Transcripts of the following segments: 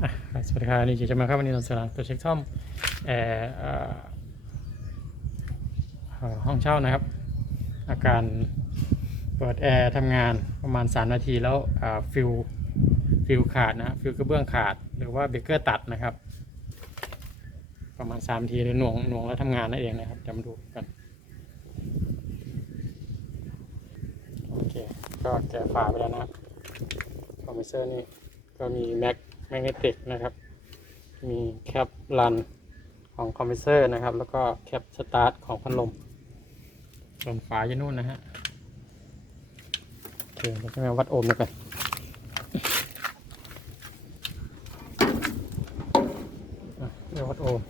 สวัสดีครับนี่จะมาครับวันนี้เราจะมาตัวเช็คซ่อมแอร์ห้องเช่านะครับ อาการเปิดแอร์ทำงานประมาณ 3 นาทีแล้วฟิลฟิลขาดนะฟิลกระเบื้องขาด หรือว่าเบรกเกอร์ตัดนะครับ ประมาณ3นาทีเลยหน่วงหน่วงแล้วทำงานนั่นเองนะครับจะมาดูกันโอเคก็แกะฝาไปแล้วนะครับคอมเพรสเซอร์นี่ก็มีแม็ก แมกเนติกนะครับ มีแคปรันของคอมเพรสเซอร์นะครับ แล้วก็แคปสตาร์ทของพัดลมส่วนฝาอยู่นู่นนะฮะโอเคเราจะมาวัดโอห์มกันอะเดี๋ยววัดโอห์ม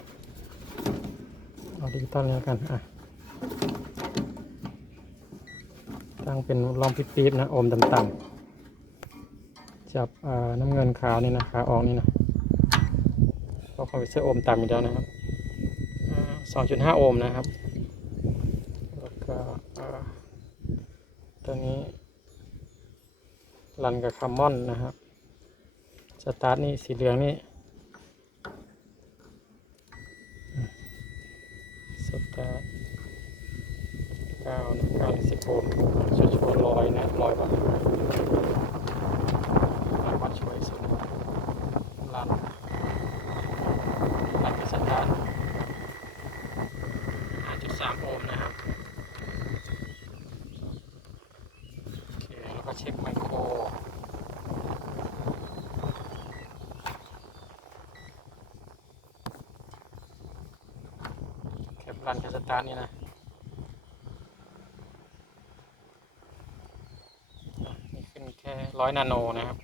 เอาดิจิตอลแล้วกันอะตั้งเป็นลองปิ๊บๆนะ โอห์มต่ำๆ จับน้ำเงินขาวนี่นะขาออกนี่นะเพราะคอมพิวเตอร์โอห์มต่ำอยู่แล้วนะครับสองจุดห้าโอห์มนะครับแล้วก็ตัวนี้รันกับคัมมอนนะครับสตาร์ทนี่สีเหลืองนี่สตาร์ทเก้านะเก้าหรือสิบโอห์มชัวร์ๆร้อยนะร้อยบาท วัดช่วยสุดลันลันพิสตาร์5.3 โอห์มนะครับ โอ เคแล้วก็เช็คไมโครแคปรันแคปสตาร์ทนี่นะนี่ขึ้นแค่ร้อยนาโนนะครับ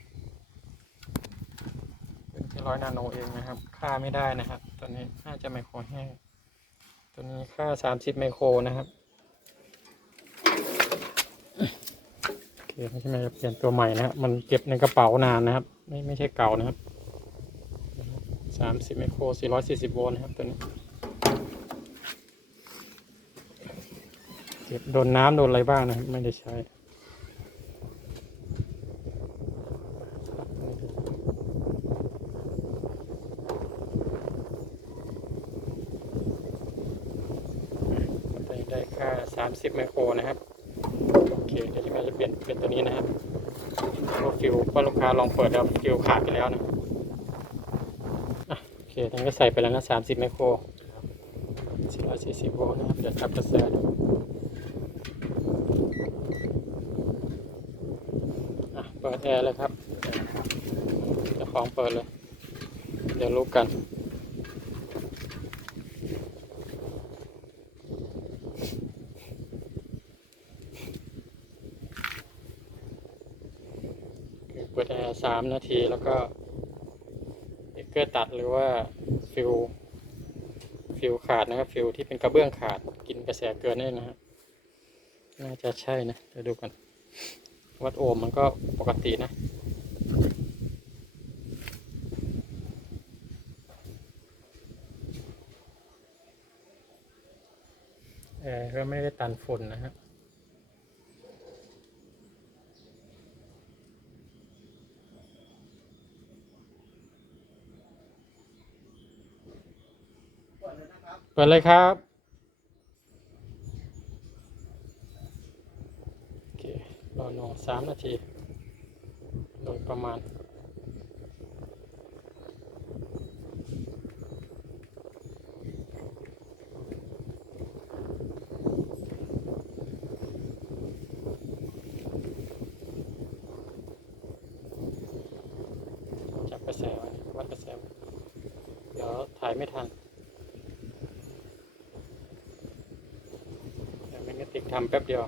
เป็นแค่ร้อยนาโนเองนะครับ ค่าไม่ได้นะครับตัวนี้น่าจะไมโครแห้งตัวนี้ค่า 30 ไมโครนะครับ โอเค ไม่ใช่ไหมจะเปลี่ยนตัวใหม่นะครับมันเก็บในกระเป๋านานนะครับ ไม่ไม่ใช่เก่านะครับสามสิบไมโคร440โวลต์นะครับตัวนี้เก็บโดนน้ำโดนอะไรบ้างนะครับไม่ได้ใช้ ตัวนี้ได้ค่า 30 ไมโครนะครับ โอเค เดี๋ยวที่มาจะ เป็นตัวนี้นะครับพราะฟิวเพราะลูกค้าลองเปิดแล้วฟิวขาดไปแล้วนะโอเคตอนนี้ก็ใส่ไปแล้วนะ30ไมโคร440โวลต์นะครับเดี๋ยวจับกระแสดูอะเปิดแอร์เลยครับเจ้าของเปิดเลย เดี๋ยวรู้กัน 3 นาทีแล้วก็เอกเกอร์ตัดหรือว่าฟิลฟิลขาดนะครับฟิลที่เป็นกระเบื้องขาดกินกระแสเกินได้นะฮะน่าจะใช่นะเดี๋ยวดูกันวัดโอมมันก็ปกตินะแอร์ก็ไม่ได้ตันฝุ่นนะครับ ปิดเลยครับโอเครอหนอสามนาที โดยประมาณจับกระแสไว้วัดกระแสไว้เดี๋ยวถ่ายไม่ทัน แต่แมกเนติก ทำแป๊บเดียว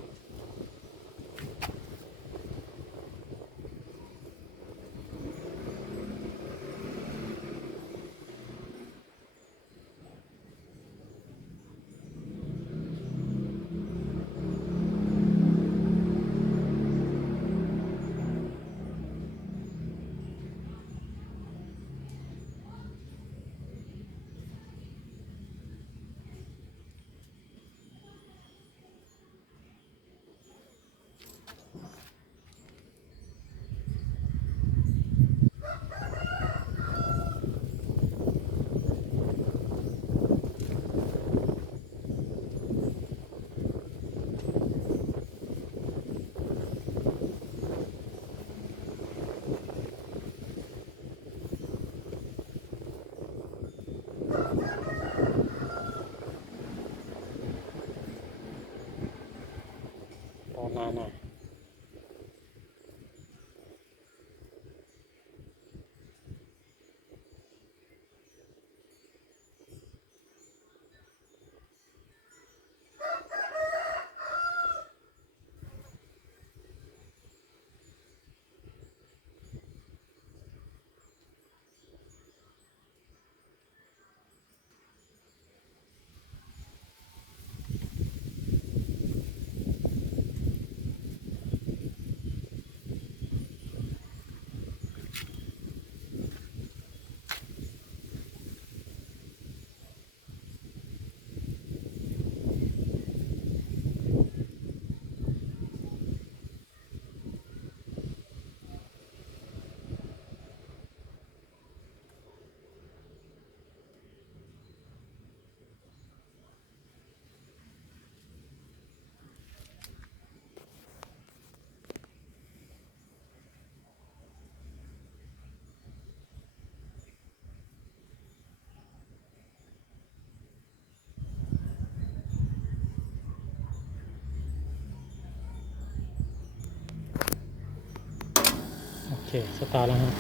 สตาร์แล้วฮะ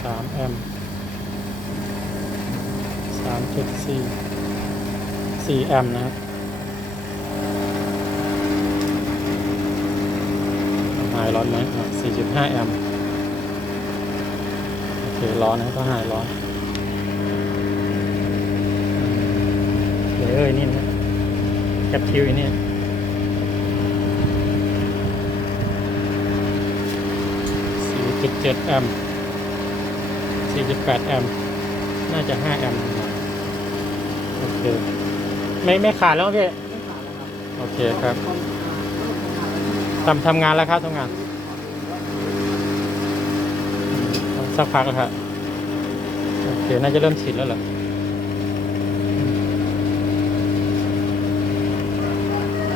สามแอมป์สามจุดสี่สี่แอมป์นะครับหายร้อนไหมสี่จุดห้าแอมป์โอเคร้อนนะก็หายร้อนเดี๋ยวเอ้ยนี่นะแคปทิวอีนี่ สี่จุดเจ็ดแอมป์สี่จุดแปดแอมป์น่าจะห้าแอมป์โอเคไม่ไม่ขาดแล้วพี่โอเคครับทำทำงานแล้วครับทำงานสักพักแล้วครับโอเคน่าจะเริ่มฉีดแล้วเหรอ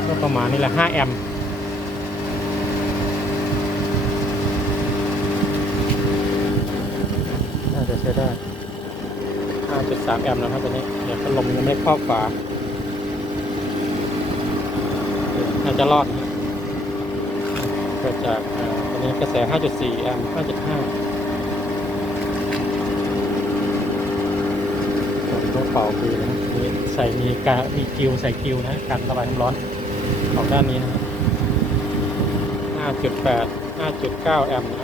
ก็ประมาณนี้แหละ 5 แอมป์น่าจะใช้ได้ 5.3 แอมป์แล้วครับตอนนี้ เดี๋ยวพัดลมยังไม่ครอบฝาน่าจะรอดนะเกิดจากอ่าตัวนี้กระแส 5.4 แอมป์ 5.5ผมก็เป่าคือนะมีใส่มีกามีกิวใส่กิวนะกันระบายน้ำร้อนออกด้านนี้นะครับ5.8 5.9 แอมป์นะครับ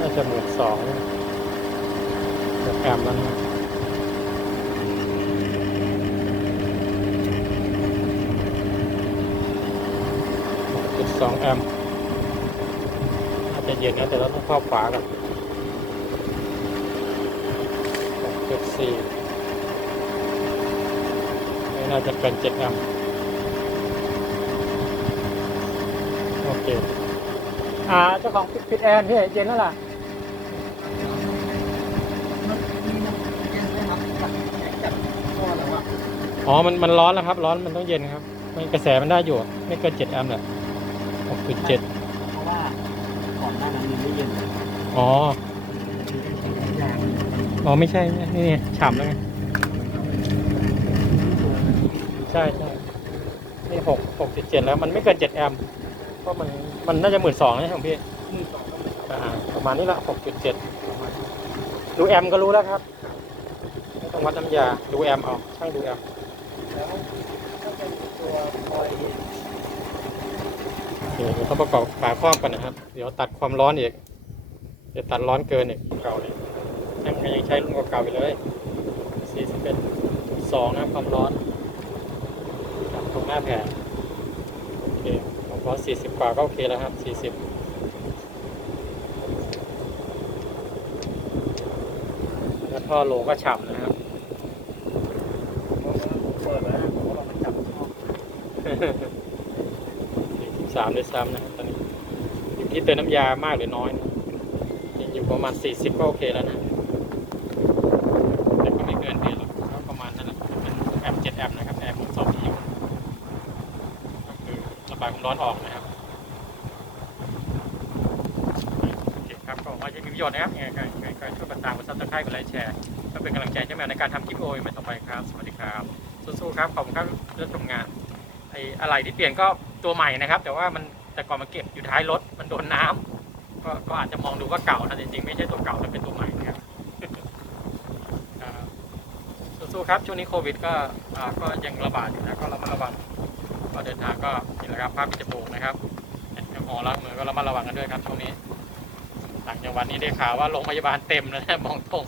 น่าจะหมื่นสองแอมป์แล้วนะครับจุดสองแอมป์อาจจะเย็นนะแต่เราต้องครอบฝากันจุดสี่ไม่น่าจะเป็นเจ็ดแอมป์โอเคอ่าเจ้าของปิดแอร์พี่เย็นแล้วล่ะ อ๋อ มันมันร้อนแล้วครับ ร้อนมันต้องเย็นครับ มันกระแสมันได้อยู่ ไม่เกินเจ็ดแอมป์แหละหกจุดเจ็ดเพราะว่าก่อนหน้านั้นมันไม่เย็นอ๋อแรงอ๋อ ไม่ใช่ไม่นี่ไงฉ่ำแล้วไง ใช่ใช่นี่หกหกจุดเจ็ดแล้ว มันไม่เกินเจ็ดแอมป์เพราะมันมันน่าจะหมื่นสองนะของพี่มือสองก็ไม่อ่าประมาณนี้ละหกจุดเจ็ดดูแอมป์ก็รู้แล้วครับ ไม่ต้องวัดน้ำยา ดูแอมป์เอาช่างดูแอมป์ แล้วก็เป็นตัวคอยโอเคเดี๋ยวต้องประกอบฝาครอบกันนะครับ เดี๋ยวตัดความร้อนอีกเดี๋ยวตัดร้อนเกินอีกเก่าเลยยังยังใช้รุ่นเก่าๆอยู่เลยสี่สิบเป็นสองนะความร้อนตรงหน้าแผ่นโอเคความร้อนสี่สิบกว่าก็โอเคแล้วครับสี่สิบแล้วท่อโลก็ฉ่ำนะครับ เปิดแล้วเพราะเราไปจับช่อง สี่สิบสามด้วยซ้ำนะครับตอนนี้อยู่ที่เติมน้ำยามากหรือน้อยนะยังอยู่ประมาณสี่สิบก็โอเคแล้วนะ แต่ก็ไม่เกินนี้หรอกก็ประมาณนั้นแหละเป็นแอมเจ็ดแอมนะครับแอมสองที่ก็คือระบายความร้อนออกนะครับโอเคครับก็หวังว่าจะมีประโยชน์นะครับยังไงก็ยังไงช่วยกันตามกดซับสไครต์กดไลค์แชร์ก็เป็นกำลังใจให้แมวในการทำคลิปโอใหม่ต่อไปครับ สวัสดีครับ สู้ๆครับ ขอบคุณครับเรื่องทำงาน ไอ้อะไรที่เปลี่ยนก็ตัวใหม่นะครับ แต่ว่ามันแต่ก่อนมันเก็บอยู่ท้ายรถมันโดนน้ำก็ก็อาจจะมองดูว่าเก่านะจริงๆไม่ใช่ตัวเก่าแต่เป็นตัวใหม่นะครับสู้ๆครับช่วงนี้โควิดก็ก็ยังระบาดอยู่นะก็ระมัดระวังก็เดินทางก็นี่แหละครับภาพปิดจมูกนะครับแอลกอฮอล์ล้างมือก็ระมัดระวังกันด้วยครับช่วงนี้ต่างจังหวัดนี้ได้ข่าวว่าโรงพยาบาลเต็มแล้วนะมองตรง